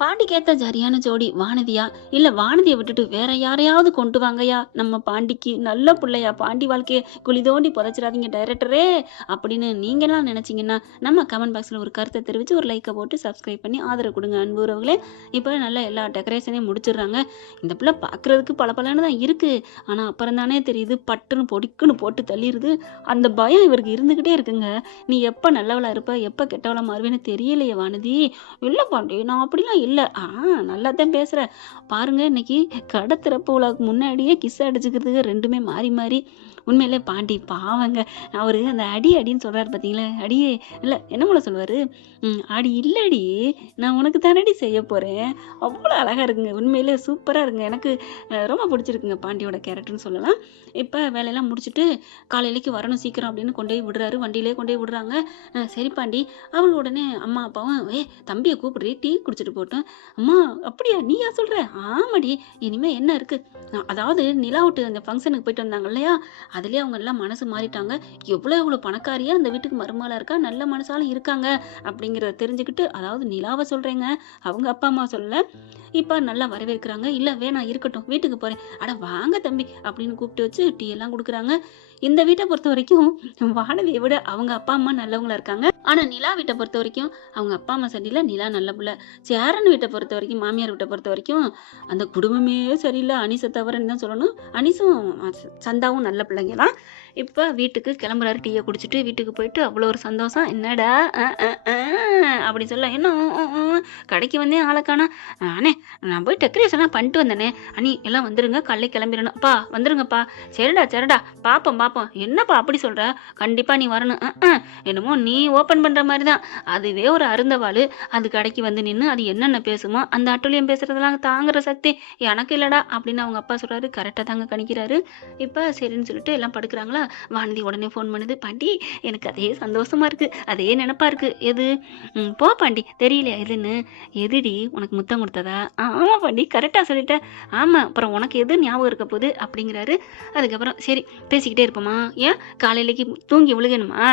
பாண்டிக்கேத்த சரியான ஜோடி வானதியா? இல்ல வானதிய விட்டுட்டு வேற யாரையாவது கொண்டு வாங்கய்யா! நம்ம பாண்டிக்கு நல்ல புள்ளையா, பாண்டி வாழ்க்கைய குழி தோண்டி புதைச்சிராதீங்க டைரக்டரே! அப்படின்னு நீங்கலாம் நெனச்சீங்கன்னா, நம்ம கமெண்ட் பாக்ஸ்ல ஒரு கருத்த தெரிவிச்சு ஒரு லைக்க போட்டு சப்ஸ்கிரைப் பண்ணி ஆதரவு குடுங்க அன்பு உறவுகளே! இப்ப நல்லா எல்லா டெக்கரேஷனையும் முடிச்சுடுறாங்க. இந்த பிள்ள பார்க்கறதுக்கு பளபளன்னு தான் இருக்கு. ஆனா அப்புறம் தானே தெரியுது, பட்டுன்னு பொடிக்குன்னு போட்டு தள்ளிருது. அந்த பயம் இவருக்கு இருந்துகிட்டே இருக்குங்க. நீ எப்ப நல்லவளா இருப்ப, எப்ப கெட்டவளா மாறுவேன்னு தெரியலையே வானதி! இல்ல பாண்டி, நான் அப்படிலாம் இல்ல. நல்லா தான் பேசுறேன். பாருங்க இன்னைக்கு கடை திறப்பு விழாவுக்கு முன்னாடியே கிஸ் அடிச்சுக்கிறதுக்கு 2மே மாறி மாறி. உண்மையிலே பாண்டி பாவங்க. அவரு அந்த அடி அடின்னு சொல்றாரு பார்த்தீங்களா? அடியே இல்ல என்னமோல சொல்லுவாரு. அடி இல்லடி, நான் உனக்கு தானடி செய்ய போறேன். அவ்வளோ அழகா இருக்குங்க. உண்மையிலே சூப்பரா இருக்குங்க. எனக்கு ரொம்ப பிடிச்சிருக்குங்க பாண்டியோட கேரக்டர்ன்னு சொல்லலாம். இப்ப வேலையெல்லாம் முடிச்சுட்டு காலையிலேக்கு வரணும் சீக்கிரம் அப்படின்னு கொண்டு போய் விடுறாரு. வண்டியிலேயே கொண்டு போய் விடுறாங்க. சரி பாண்டி. அவங்க உடனே அம்மா அப்பாவும் தம்பிய கூப்பிடுறி டீ குடிச்சிட்டு போட்டும். அம்மா அப்படியா நீயா சொல்ற? ஆமாடி. இனிமே என்ன இருக்கு? அதாவது நிலாவுட்டு அந்த ஃபங்க்ஷனுக்கு போயிட்டு வந்தாங்க இல்லையா? அதுலயே அவங்க எல்லாம் மனசு மாறிட்டாங்க. எவ்வளோ பணக்காரியா அந்த வீட்டுக்கு மருமகளா இருக்கா, நல்ல மனசாலும் இருக்காங்க அப்படிங்கிறத தெரிஞ்சுக்கிட்டு, அதாவது நிலாவ சொல்றேங்க. அவங்க அப்பா அம்மா சொல்லல. இப்ப நல்லா வரவேற்கிறாங்க. இல்ல வேணாம் இருக்கட்டும் வீட்டுக்கு போறேன். அட வாங்க தம்பி அப்படின்னு கூப்பிட்டு வச்சு டீ எல்லாம் குடுக்குறாங்க. இந்த வீட்டை பொறுத்த வரைக்கும் வானதியை விட அவங்க அப்பா அம்மா நல்லவங்களா இருக்காங்க. ஆனா நிலா வீட்டை பொறுத்த வரைக்கும் அவங்க அப்பா அம்மா சரியில்லை, நிலா நல்ல புள்ள. சேரன் வீட்டை பொறுத்த வரைக்கும், மாமியார் வீட்டை பொறுத்த வரைக்கும் அந்த குடும்பமே சரியில்லை, அனிசை தவிரன்னு தான் சொல்லணும். அனிசும் சந்தாவும் நல்ல பிள்ளைங்க தான். இப்ப வீட்டுக்கு கிளம்புறாரு. டீயை குடிச்சிட்டு வீட்டுக்கு போயிட்டு அவ்வளோ ஒரு சந்தோஷம். என்னடா அப்படி சொல்ல என்ன கடைக்கு வந்தேன் ஆளக்கானா. அண்ணே நான் போய் டெக்கரேஷன்லாம் பண்ணிட்டு வந்தேனே. அண்ணி எல்லாம் வந்துருங்க, காலைல கிளம்பிடணும். அப்பா வந்துருங்கப்பா. சரிடா பாப்போம். என்னப்பா அப்படி சொல்ற? கண்டிப்பா நீ வரணும். என்னமோ நீ ஓப்பன் பண்ற மாதிரி தான். அதுவே ஒரு அருந்தவாளு. அது கடைக்கு வந்து நின்று அது என்னென்ன பேசுமோ அந்த அட்டூழியம் பேசுறதெல்லாம் தாங்குற சக்தி எனக்கு இல்லடா அப்படின்னு அவங்க அப்பா சொல்றாரு. கரெக்டாக தாங்க கணிக்கிறாரு. இப்போ சரின்னு சொல்லிட்டு எல்லாம் படுக்கிறாங்களா. வானதி உடனே ஃபோன் பண்ணுது. பாண்டி எனக்கு அதே சந்தோஷமா இருக்கு, அதே நினப்பா இருக்கு. எது? போ பாண்டி, தெரியலையா எதுன்னு? எதுடி உனக்கு முத்தம் கொடுத்ததா? ஆமா பாண்டி கரெக்டாக சொல்லிட்டேன். ஆமாம் அப்புறம் உனக்கு எது ஞாபகம் இருக்க போகுது அப்படிங்கிறாரு. அதுக்கப்புறம் சரி பேசிக்கிட்டே இருப்போமா? ஏன் காலையிலேக்கு தூங்கி விழுகணுமா?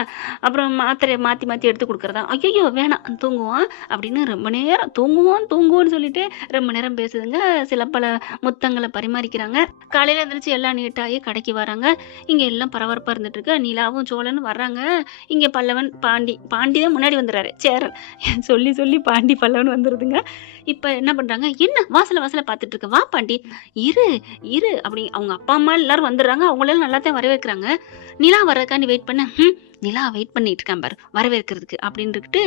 அப்புறம் மாத்திரை மாற்றி மாற்றி எடுத்து கொடுக்குறதா? ஐயோ வேணாம் தூங்குவான் அப்படின்னு ரொம்ப நேரம் தூங்குவோன்னு சொல்லிட்டு ரொம்ப நேரம் பேசுதுங்க. சில பல முத்தங்களை பரிமாறிக்கிறாங்க. காலையில் எழுந்திரிச்சு எல்லாம் நீட்டாகி கடைக்கு வராங்க. இங்கே எல்லாம் பரபரப்பாக இருந்துட்டு இருக்கு. நிலாவும் சோழனும் வர்றாங்க. இங்கே பல்லவன் பாண்டி தான் முன்னாடி வந்துடுறாரு. சேரன் சொல்லி பாண்டி பல்லவன் வந்துடுதுங்க. இப்போ என்ன பண்ணுறாங்க? என்ன வாசலை பார்த்துட்டு இருக்க? வா பாண்டி இரு அப்படி அவங்க அப்பா அம்மா எல்லாரும் வந்துடுறாங்க. அவங்களெல்லாம் நல்லா தான் வரவேற்கிறாங்க. நிலா வர்றதுக்காண்டி வெயிட் பண்ண நிலா வெயிட் பண்ணிட்டு இருக்கான் பாரு வரவேற்கிறதுக்கு அப்படின்ட்டு.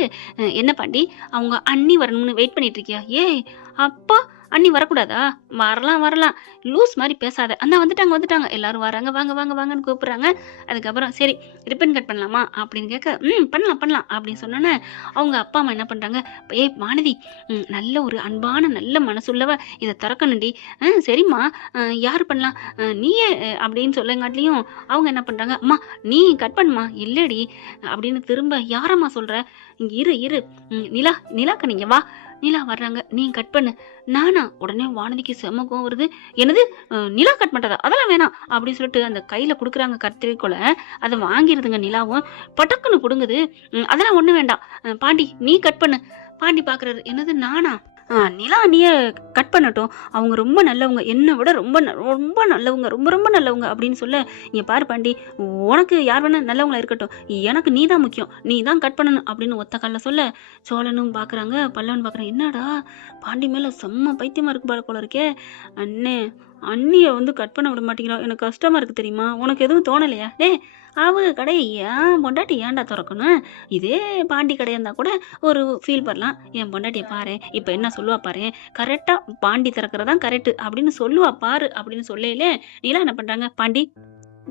என்ன பாண்டி அவங்க அண்ணி வரணும்னு வெயிட் பண்ணிட்டு இருக்கியா? அப்பா அண்ணி வரக்கூடாதா? வரலாம் லூஸ் மாதிரி பேசாத. அந்த வந்துட்டாங்க எல்லாரும் வராங்க. வாங்கன்னு கூப்பிடுறாங்க. அதுக்கப்புறம் சரி ரிப்பன் கட் பண்ணலாமா அப்படின்னு கேட்க பண்ணலாம் அப்படின்னு சொன்னோன்னே அவங்க அப்பா அம்மா என்ன பண்றாங்க? வானதி நல்ல ஒரு அன்பான நல்ல மனசுள்ளவ, இதை திறக்கணும்டி. சரிம்மா யார் பண்ணலாம்? நீயே அப்படின்னு சொல்லங்காட்டிலையும் அவங்க என்ன பண்றாங்க? அம்மா நீ கட் பண்ணுமா. இல்லடி அப்படின்னு திரும்ப யாரம்மா சொல்ற? இங்க இரு நிலாக்க நீங்க வா. நிலா வர்றாங்க. நீ கட் பண்ணு. நானா? உடனே வானதிக்கு செம்ம கோவம் வருது. என்னது நிலா கட் பண்றதா? அதெல்லாம் வேணாம் அப்படின்னு சொல்லிட்டு அந்த கையில கொடுக்குறாங்க கத்திரிக்கோலை. அதை வாங்கிருதுங்க. நிலாவும் பட்டக்குன்னு கொடுங்குது. அதெல்லாம் ஒண்ணு வேண்டாம் பாண்டி நீ கட் பண்ணு. பாண்டி பாக்குறாரு. என்னது நானா? நிலா நீயே கட் பண்ணட்டும், அவங்க ரொம்ப நல்லவங்க, என்னை விட ரொம்ப நல்லவங்க, ரொம்ப நல்லவங்க அப்படின்னு சொல்ல, இங்கே பாரு பாண்டி உனக்கு யார் வேணா நல்லவங்களா இருக்கட்டும், எனக்கு நீ தான் முக்கியம், நீ தான் கட் பண்ணணும் அப்படின்னு ஒத்த காலில் சொல்ல சோழனும் பார்க்குறாங்க. பல்லவன் பார்க்குறாங்க. என்னடா பாண்டி மேலே செம்ம பைத்தியமாக இருக்கு போல இருக்கே. அண்ணியை கட் பண்ண விட மாட்டேங்கிறா, எனக்கு கஷ்டமாக இருக்குது தெரியுமா? உனக்கு எதுவும் தோணலையா? அவங்க கடையை ஏன் பொண்டாட்டி ஏன்டா திறக்கணும்? இதே பாண்டி கடையாக இருந்தால் கூட ஒரு ஃபீல் பண்ணலாம். என் பொண்டாட்டியை பாரு இப்போ என்ன சொல்லுவா பாரு, கரெக்டாக பாண்டி திறக்கிறதான் கரெக்டு அப்படின்னு சொல்லுவா பாரு அப்படின்னு சொல்லலே நீலாம் என்ன பண்ணுறாங்க? பாண்டி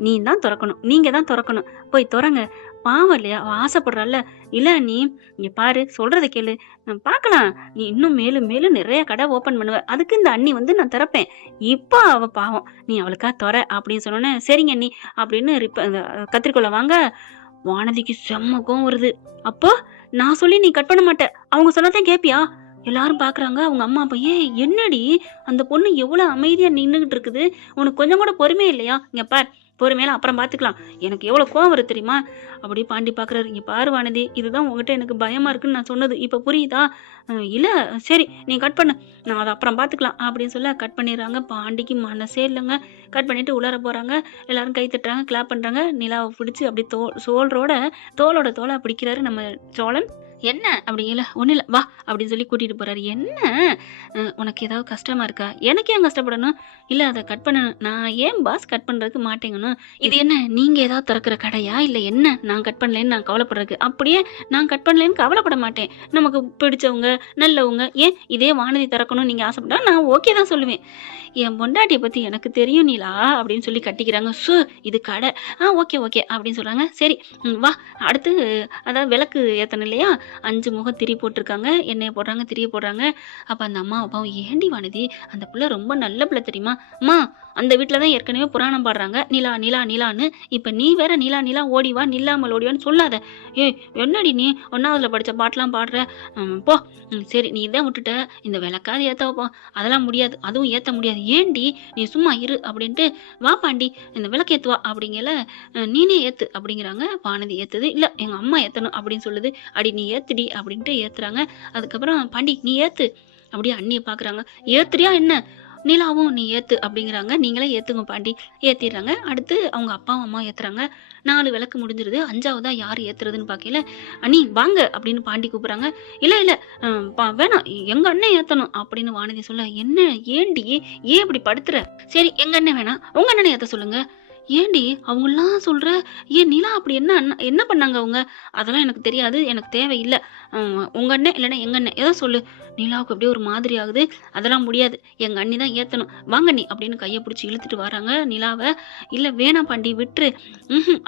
நீ தான் திறக்கணும், நீங்க தான் திறக்கணும், போய் திறங்க. பாவம் இல்லையா? அவ ஆசைப்படுறாள். இல்ல நீ இங்க பாரு சொல்றதை கேளு, நான் பார்க்கலாம், நீ இன்னும் மேலும் நிறைய கடை ஓப்பன் பண்ணுவ, அதுக்கு இந்த அண்ணி நான் திறப்பேன். இப்போ அவ பாவம், நீ அவளுக்கா துற அப்படின்னு சொன்னோன்னே சரிங்க அண்ணி அப்படின்னு கத்திரிக்கோளை வாங்க. வானதிக்கு செம்ம கோவம் வருது. அப்போ நான் சொல்லி நீ கட் பண்ண மாட்ட, அவங்க சொன்னதான் கேப்பியா? எல்லாரும் பாக்குறாங்க. அவங்க அம்மா அப்பா என்னடி அந்த பொண்ணு எவ்வளவு அமைதியா நின்றுகிட்டு இருக்குது, உனக்கு கொஞ்சம் கூட பொறுமையே இல்லையா? இங்க பார் பொறுமையில அப்புறம் பார்த்துக்கலாம். எனக்கு எவ்வளோ கோவம் வருது தெரியுமா? அப்படி பாண்டி பார்க்குறாரு. இங்கே பாரு வானதி, இதுதான் உங்ககிட்ட எனக்கு பயமா இருக்குன்னு நான் சொன்னது இப்போ புரியுதா? இல்லை சரி நீ கட் பண்ணு, நான் அதை அப்புறம் பார்த்துக்கலாம் அப்படின்னு சொல்ல கட் பண்ணிடுறாங்க. பாண்டிக்கு மனசே இல்லைங்க. கட் பண்ணிட்டு உள்ளார போகிறாங்க. எல்லாரும் கை தட்டுறாங்க, கிளாப் பண்ணுறாங்க. நிலாவை பிடிச்சி அப்படி தோளோட தோலை பிடிக்கிறாரு நம்ம சோழன். என்ன அப்படிங்கல, ஒன்றும் இல்லை வா அப்படின்னு சொல்லி கூட்டிகிட்டு போகிறாரு. என்ன உனக்கு ஏதாவது கஷ்டமா இருக்கா? எனக்கு ஏன் கஷ்டப்படணும்? இல்லை அதை கட் பண்ணணும். நான் ஏன் பாஸ் கட் பண்ணுறதுக்கு மாட்டேங்கணும்? இது என்ன நீங்கள் ஏதாவது திறக்கிற கடையா? இல்லை என்ன நான் கட் பண்ணலேன்னு நான் கவலைப்படுறதுக்கு? அப்படியே நான் கட் பண்ணலேன்னு கவலைப்பட மாட்டேன். நமக்கு பிடிச்சவங்க நல்லவங்க ஏன் இதே வானதி திறக்கணும்னு நீங்கள் ஆசைப்பட்டா நான் ஓகே தான் சொல்லுவேன். என் பொண்டாட்டியை பற்றி எனக்கு தெரியும் நீலா அப்படின்னு சொல்லி கட்டிக்கிறாங்க. இது கடை. ஓகே ஓகே அப்படின்னு சொல்கிறாங்க. சரி வா அடுத்து, அதாவது விளக்கு ஏற்றணும் இல்லையா? 5 முகம் திரி போட்டிருக்காங்க, எண்ணெயை போடுறாங்க, திரியை போடுறாங்க. அப்போ அந்த அம்மா அப்பாவும், ஏண்டி வானதி அந்த பிள்ளை ரொம்ப நல்ல பிள்ளை தெரியுமா? அம்மா அந்த வீட்டில் தான் ஏற்கனவே புராணம் பாடுறாங்க நிலா நிலா நிலான்னு. இப்போ நீ வேற நிலா நிலா ஓடிவா நில்லாமல் ஓடிவான்னு சொல்லாத. என்னடி நீ 1ஆவதுல படித்த பாட்டெலாம் பாடுற? போ சரி நீ இதான் விட்டுட்ட, இந்த விளக்காது ஏற்ற வைப்போம். அதெல்லாம் முடியாது, அதுவும் ஏற்ற முடியாது. ஏண்டி நீ சும்மா இரு அப்படின்ட்டு, வா பாண்டி இந்த விளக்கு ஏற்றுவா அப்படிங்கல. நீனே ஏற்று அப்படிங்கிறாங்க. வானதி ஏற்றுது. இல்லை எங்கள் அம்மா ஏற்றணும் அப்படின்னு சொல்லுது. அடி நீ ஏற்றுடி அப்படின்ட்டு ஏற்றுறாங்க. அதுக்கப்புறம் பாண்டி நீ ஏற்று அப்படியே அண்ணியை பார்க்குறாங்க. ஏற்றுறியா என்ன? நிலாவும் நீ ஏற்று அப்படிங்கிறாங்க. நீங்களே ஏற்றுங்க பாண்டி. ஏற்றிடுறாங்க. அடுத்து அவங்க அப்பாவும் அம்மா ஏற்றுறாங்க. 4 விளக்கு முடிஞ்சிருது. 5ஆவதா யார் ஏற்றுறதுன்னு பார்க்கல. அண்ணி வாங்க அப்படின்னு பாண்டி கூப்பிட்றாங்க. இல்லை இல்லை வேணாம் எங்கள் அண்ணன் ஏற்றணும் அப்படின்னு வானதி சொல்ல, என்ன ஏண்டி ஏன் இப்படி படுத்துற? சரி எங்கள் அண்ணன் வேணாம், உங்கள் அண்ணனை ஏற்ற சொல்லுங்க. ஏண்டி அவங்களாம் சொல்ற? ஏன் நிலா அப்படி என்ன பண்ணாங்க அவங்க? அதெல்லாம் எனக்கு தெரியாது, எனக்கு தேவையில்லை. உங்க அண்ணன் இல்லைன்னா எங்க அண்ணன் ஏதோ சொல்லு. நிலாவுக்கு அப்படியே ஒரு மாதிரி ஆகுது. அதெல்லாம் முடியாது, எங்க அண்ணி தான் ஏத்தணும், வாங்க நீ அப்படின்னு கையை பிடிச்சி இழுத்துட்டு வராங்க நிலாவை. இல்லை வேணாம் பாண்டி விட்டுரு.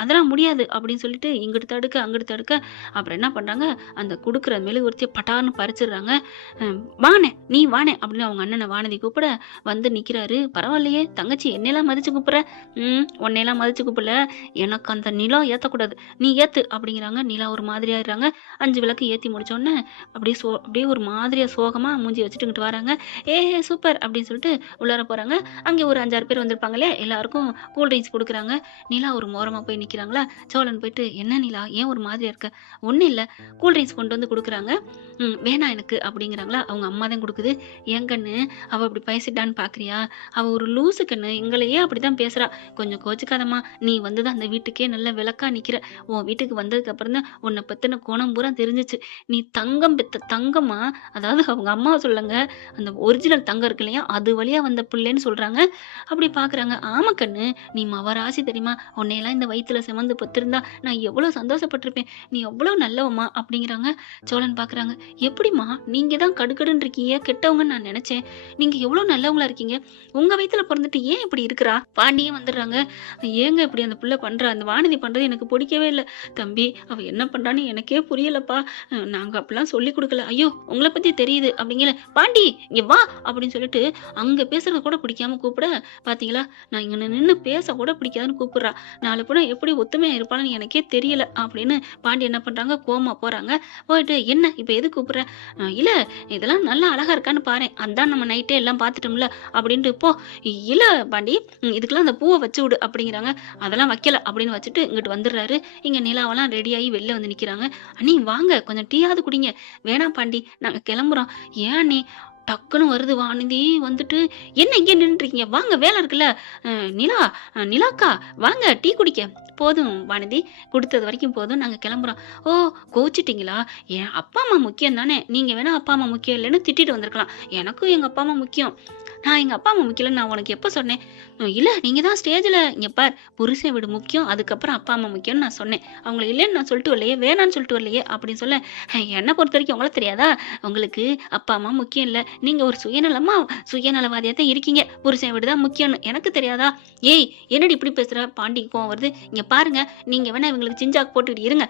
அதெல்லாம் முடியாது அப்படின்னு சொல்லிட்டு இங்கிட்டு தடுக்க அங்கிட்டு தடுக்க. அப்புறம் என்ன பண்றாங்க, அந்த கொடுக்குற மெழுகுவர்த்தியை பட்டான்னு பறிச்சிடுறாங்க. வானே நீ வானே அப்படின்னு அவங்க அண்ணனை வானதி கூப்பிட வந்து நிக்கிறாரு. பரவாயில்லையே தங்கச்சி என்னெல்லாம் மதிச்சு கூப்பிடுற? உன்னையெல்லாம் மதிச்சு கூப்பிடல, எனக்கு அந்த நிலா ஏற்றக்கூடாது, நீ ஏற்று அப்படிங்கிறாங்க. நிலா ஒரு மாதிரி ஆயிடுறாங்க. 5 விளக்கு ஏற்றி முடிச்சோடனே அப்படியே ஒரு மாதிரியாக சோகமாக மூஞ்சி வச்சுட்டுக்கிட்டு வராங்க. சூப்பர் அப்படின்னு சொல்லிட்டு உள்ளார போகிறாங்க. அங்கே ஒரு 5-6 பேர் வந்திருப்பாங்களே, எல்லாருக்கும் கூல்ட்ரிங்க்ஸ் கொடுக்குறாங்க. நிலா ஒரு மோரமாக போய் நிற்கிறாங்களா. சோழன் போயிட்டு, என்ன நிலா ஏன் ஒரு மாதிரியாக இருக்க? ஒன்றும் இல்லை, கூல்ட்ரிங்க்ஸ் கொண்டு வந்து கொடுக்குறாங்க. வேணாம் எனக்கு அப்படிங்கிறாங்களா. அவங்க அம்மா தான் கொடுக்குது. என் கண்ணு அவள் அப்படி பேசிட்டான்னு பார்க்குறியா? அவள் ஒரு லூசு கண்ணு, எங்களையே அப்படி தான் பேசுகிறா. கொஞ்சம் கோச்சிக்காதம்மா, நீ வந்து தான் அந்த வீட்டுக்கே நல்ல விளக்கா நிற்கிற. உன் வீட்டுக்கு வந்ததுக்கு அப்புறம் தான் உன்னை பற்றின கோணம் பூரா தெரிஞ்சிச்சு. நீ தங்கம் பெத்த தங்கம்மா. அதாவது அவங்க அம்மா சொல்லுங்க, அந்த ஒரிஜினல் தங்கம் இருக்கு இல்லையா, அது வழியா வந்த பிள்ளைன்னு சொல்றாங்க. அப்படி பாக்குறாங்க. ஆமா கண்ணு, நீ மவராசி தெரியுமா? உன்னையெல்லாம் இந்த வயிற்றுல செமந்து பத்திருந்தா நான் எவ்வளவு சந்தோஷப்பட்டிருப்பேன். நீ எவ்வளவு நல்லவம்மா அப்படிங்கிறாங்க. சோழன் பாக்குறாங்க. எப்படிம்மா நீங்க தான் கடுக்கடுன்னு இருக்கீங்க, கெட்டவங்கன்னு நான் நினைச்சேன். நீங்க எவ்வளவு நல்லவங்களா இருக்கீங்க. உங்க வயிற்றுல பிறந்துட்டு ஏன் இப்படி இருக்கிறா? பாண்டியும் வந்துடுறாங்க. ஏங்க இப்படி அந்த பிள்ளை பண்றா, அந்த வானதி பண்றது எனக்கு பிடிக்கவே இல்லை. தம்பி அவ என்ன பண்றான்னு எனக்கே புரியலப்பா, நாங்க அப்படிலாம் சொல்லி கொடுக்கல. ஐயோ உங்களை பத்தி தெரியுது அப்படிங்கல. பாண்டி இங்க வா அப்படின்னு சொல்லிட்டு அங்க பேசுறது கூட பிடிக்காம கூப்பிட, பாத்தீங்களா நான் இங்க நின்று பேச கூட பிடிக்காதுன்னு கூப்பிடுறா. 4 பேரும் எப்படி ஒத்துமையா இருப்பான்னு எனக்கே தெரியல அப்படின்னு பாண்டி என்ன பண்றாங்க, கோமா போறாங்க. போயிட்டு என்ன இப்ப எது கூப்பிடுற? இல்ல இதெல்லாம் நல்லா அழகா இருக்கான்னு பாரு, அதான் நம்ம நைட்டே எல்லாம் பார்த்துட்டோம்ல அப்படின்ட்டு. போ இல்ல பாண்டி இதுக்கெல்லாம் அந்த பூவை வச்சு விடு அப்படிங்கிறாங்க. அதெல்லாம் வைக்கல அப்படின்னு வச்சுட்டு இங்கிட்டு வந்துடுறாரு. இங்க நிலாவெல்லாம் ரெடியாகி வெளில வந்து நிக்கிறாங்க. அண்ணி வாங்க கொஞ்சம் டீயாவது குடிங்க. வேணாம் பாண்டி நாங்க கிளம்புறோம். ஏன் நீ டக்குன்னு வருது வானதி வந்துட்டு, என்ன இங்கே நின்றுருக்கீங்க, வாங்க வேலை இருக்குல்ல. நிலாக்கா வாங்க டீ குடிக்க. போதும் வானதி, கொடுத்தது வரைக்கும் போதும், நாங்கள் கிளம்புறோம். ஓ கோச்சிட்டிங்களா? என் அப்பா அம்மா முக்கியம் தானே, நீங்கள் வேணா அப்பா அம்மா முக்கியம் இல்லைன்னு திட்டிட்டு வந்திருக்கலாம். எனக்கும் எங்கள் அப்பா அம்மா முக்கியம். நான் எங்கள் அப்பா அம்மா முக்கியம்னு நான் உனக்கு எப்போ சொன்னேன்? இல்லை நீங்கள் தான் ஸ்டேஜில் இங்கே பார் புருஷன் வீடு முக்கியம், அதுக்கப்புறம் அப்பா அம்மா முக்கியம்னு நான் சொன்னேன். அவங்கள இல்லைன்னு நான் சொல்லிட்டு வரலையே, வேணான்னு சொல்லிட்டு வரலையே அப்படின்னு சொல்ல, என்னை பொறுத்த வரைக்கும் உங்களுக்கு தெரியாதா, உங்களுக்கு அப்பா அம்மா முக்கியம் இல்லை, நீங்கள் ஒரு சுயநலவாதியாக தான் இருக்கீங்க, புருஷன் வீடு தான் முக்கியம்னு எனக்கு தெரியாதா? ஏய் என்னடி இப்படி பேசுகிற? பாண்டிக்கு கோவம் வருது. இங்கே பாருங்க நீங்கள் வேணா இவங்களுக்கு சிஞ்சாக்கு போட்டுக்கிட்டு இருங்க,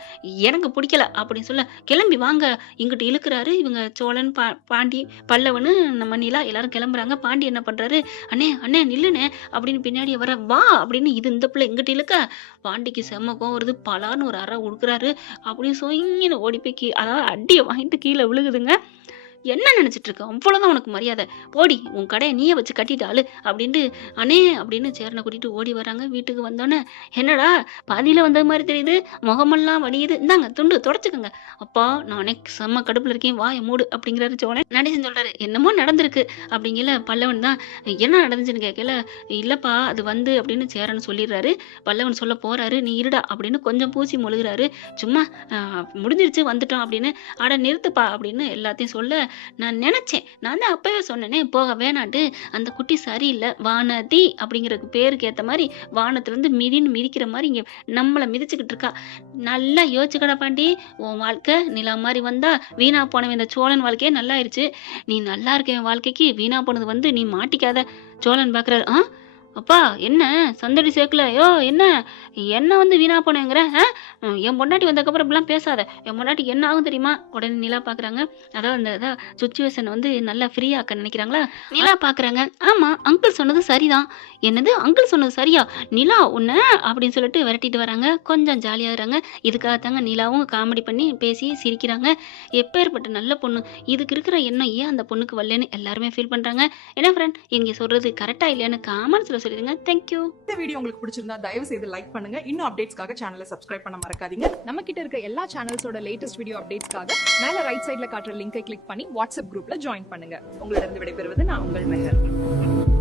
எனக்கு பிடிக்கல அப்படின்னு சொல்ல, கிளம்பி வாங்க இங்கிட்டு இழுக்கிறாரு. இவங்க சோழன் பாண்டி பல்லவனு நம்ம நிலா எல்லாரும் கிளம்புறாங்க. பாண்டி என்ன பண்றாரு, அண்ணே அண்ணே நில்லுனே அப்படின்னு பின்னாடி வர, வா அப்படின்னு இந்த பிள்ளை இங்கிட்டு இழுக்க, பாண்டிக்கு செம்மக்கம் வருது. பலான்னு ஒரு அறை உடுக்குறாரு. அப்படியே சொயின்னு ஓடி போய் அதாவது அடியை வாங்கிட்டு கீழே விழுகுதுங்க. என்ன நினைச்சிட்டு இருக்க? அவ்வளவுதான் உனக்கு மரியாதை. போடி உன் கடைய நீயே வச்சு கட்டிட்டாளு அப்படின்ட்டு அண்ணே அப்படின்னு சேரனை கூட்டிட்டு ஓடி வராங்க. வீட்டுக்கு வந்தோன்னே என்னடா பாதியில வந்த மாதிரி தெரியுது, முகமெல்லாம் வலியுது, இந்தாங்க துண்டு தொடச்சுக்கோங்க. அப்பா நானே செம்ம கடுப்புல இருக்கேன், வாய மூடு அப்படிங்கிறாரு சோழன். நடேசன் சொல்றாரு என்னமோ நடந்திருக்கு அப்படிங்கல. பல்லவன் தான் என்ன நடந்துச்சுன்னு கேட்கல. இல்லப்பா அது வந்து அப்படின்னு சேரன் சொல்லிடுறாரு. பல்லவன் சொல்ல போறாரு, நீ இருடா அப்படின்னு கொஞ்சம் பூசி மொழுகிறாரு. சும்மா முடிஞ்சிருச்சு வந்துட்டோம் அப்படின்னு. அட நிறுத்துப்பா அப்படின்னு எல்லாத்தையும் சொல்ல, நான் நினைச்சேன், நான் தான் அப்பவே சொன்னேனே போக வேணான்ட்டு, அந்த குட்டி சரியில்லை, வானதி அப்படிங்கிற பேருக்கு ஏத்த மாதிரி வானத்துல இருந்து மிதின்னு மிதிக்கிற மாதிரி இங்க நம்மள மிதிச்சுக்கிட்டு இருக்கா. நல்லா யோசிச்சுக்கடா பாண்டி, உன் வாழ்க்கை நிலா மாதிரி வந்தா வீணா போனவன் இந்த சோழன் வாழ்க்கையே நல்லா ஆயிருச்சு. நீ நல்லா இருக்க என் வாழ்க்கைக்கு வீணா போனது வந்து நீ மாட்டிக்காத. சோழன் பாக்குறாரு, அப்பா என்ன சந்தடி சேர்க்கல, என்ன என்ன வந்து வீணா போனேங்கிற, என் பொண்டாட்டி வந்ததுக்கப்புறம் இப்படிலாம் பேசாத, என் பொண்டாட்டிக்கு என்ன ஆகும் தெரியுமா. உடனே நிலா பாக்குறாங்க. அதாவது அந்த சுச்சுவேஷன் வந்து நல்லா ஃப்ரீயா ஆக்க நினைக்கிறாங்களா. நிலா பாக்குறாங்க, ஆமா அங்கிள் சொன்னது சரிதான். என்னது அங்கிள் சொன்னது சரியா, நிலா உன்ன அப்படின்னு சொல்லிட்டு விரட்டிட்டு வராங்க. கொஞ்சம் ஜாலியாகிறாங்க. இதுக்காக தாங்க நிலாவும் காமெடி பண்ணி பேசி சிரிக்கிறாங்க. எப்பேற்பட்ட நல்ல பொண்ணு, இதுக்கு இருக்கிற எண்ணம் ஏன் அந்த பொண்ணுக்கு வரலன்னு எல்லாருமே ஃபீல் பண்றாங்க. என்ன ஃப்ரெண்ட் இங்க சொல்றது கரெக்டா இல்லையான்னு காமெண்ட்ஸ்ல சொல்லிடுங்க. தேங்க்யூ. இந்த வீடியோ உங்களுக்கு பிடிச்சிருந்தா தயவு செய்து லைக் பண்ணுங்க. இன்னும் அப்டேட்ஸ்க்காக சேனலை சப்ஸ்கிரைப் பண்ண மறக்காதீங்க. நம்ம கிட்ட இருக்க எல்லா சேனல்ஸோட லேட்டஸ்ட் வீடியோ அப்டேட்ஸ்க்காக மேல ரைட் சைடுல காட்டுற லிங்கை கிளிக் பண்ணி வாட்ஸ்அப் குரூப்ல ஜாயின் பண்ணுங்க. உங்களிடம் விடைபெறுவது நான் உங்கள் மெஹர்.